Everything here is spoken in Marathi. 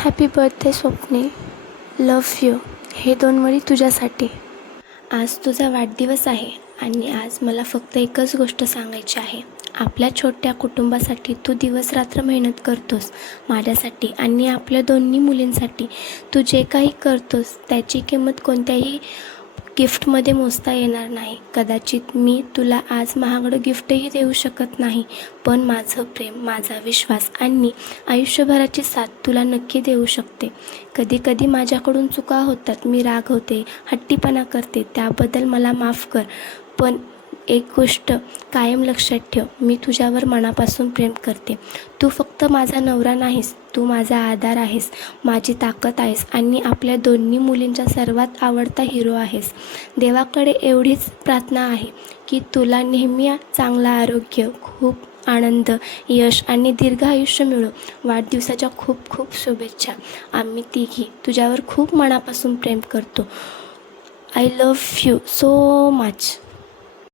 हॅपी बर्थडे स्वप्ने. Love you. हे 2 वरी तुझ्यासाठी. आज तुझा वाढदिवस आहे आणि आज मला फक्त एकच गोष्ट सांगायची आहे. आपल्या छोट्या कुटुंबासाठी तू दिवसरात्र मेहनत करतोस, माझ्यासाठी आणि आपल्या दोन्ही मुलींसाठी. तू जे काही करतोस त्याची किंमत कोणत्याही गिफ्टमध्ये मोजता येणार नाही. कदाचित मी तुला आज महागडं गिफ्टही देऊ शकत नाही, पण माझं प्रेम, माझा विश्वास आणि आयुष्यभराची साथ तुला नक्की देऊ शकते. कधी कधी माझ्याकडून चुका होतात, मी रागवते, हट्टीपणा करते, त्याबद्दल मला माफ कर. पण एक गोष्ट कायम लक्षात ठेव, मी तुझ्यावर मनापासून प्रेम करते. तू फक्त माझा नवरा नाहीस, तू माझा आधार आहेस, माझी ताकद आहेस आणि आपल्या दोन्ही मुलींचा सर्वात आवडता हिरो आहेस. देवाकडे एवढीच प्रार्थना आहे की तुला नेहमी चांगलं आरोग्य, खूप आनंद, यश आणि दीर्घ आयुष्य मिळो. वाढदिवसाच्या खूप खूप शुभेच्छा. आम्ही तिघी तुझ्यावर खूप मनापासून प्रेम करतो. I love you so much.